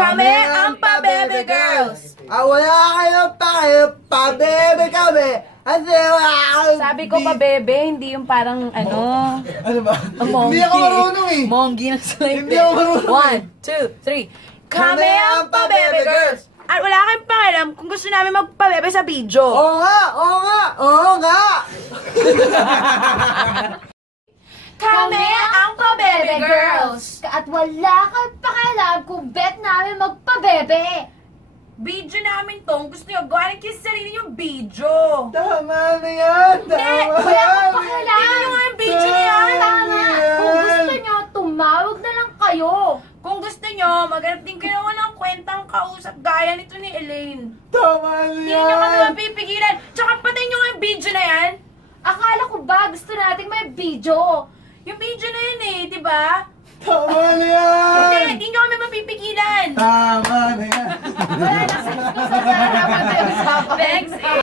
Kami ang Pa-Bebe Girls! Wala kayong pa-bebe kami! Kasi Sabi ko Pa-Bebe, hindi yung parang ano... Ano ba? Hindi ako marunong eh! Monggi ng slide. Hindi ako marunong. 1, 2, 3. Kami ang Pa-Bebe Girls! At wala kayong pakialam kung gusto namin magpa-bebe sa video. Oo nga! Oo nga! Oo nga! Kami ang Pa-Bebe Girls! At wala kang pakialam kung bet namin magpabebe. Video namin tong gusto nyo gawa ng kiss sarili yung video. Tama na yan! Tama! Wala kang pakialam. Tingnan nyo nga yung video niya. Tama. Kung gusto nyo, tumawag na lang kayo. Kung gusto nyo, maghanap din kayo ng kwentang kausap gaya nito ni Elaine. Tama na Hindi nyo kami yan! mapipigilan. Tsaka patayin nyo nga yung video na yan. Akala ko ba gusto nating may video? Yung video na yun eh, di ba? Tama na yan! Hindi nyo kami mapipigilan. Tama na yan! Wala na sa usapan. Thanks.